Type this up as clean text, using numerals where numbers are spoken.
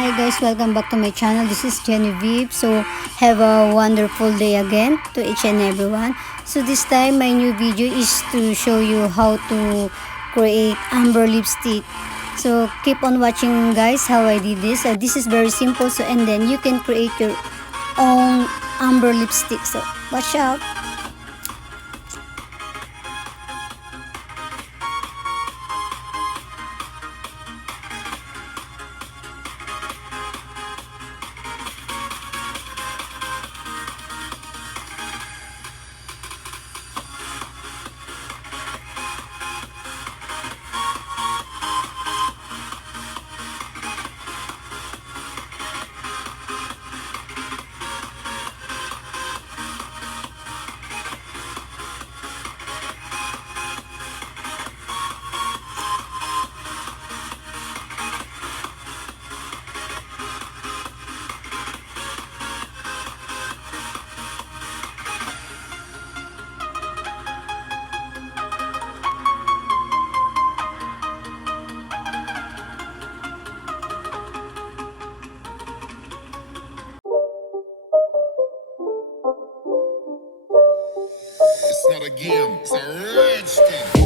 Hi guys, welcome back to my channel. This is Genevieve. So have a wonderful day again to each and everyone. So this time my new video is to show you how to create amber lipstick. So keep on watching guys how I did this. So this is very simple, so and then you can create your own amber lipstick. So watch out. It's not a game, it's a rich thing.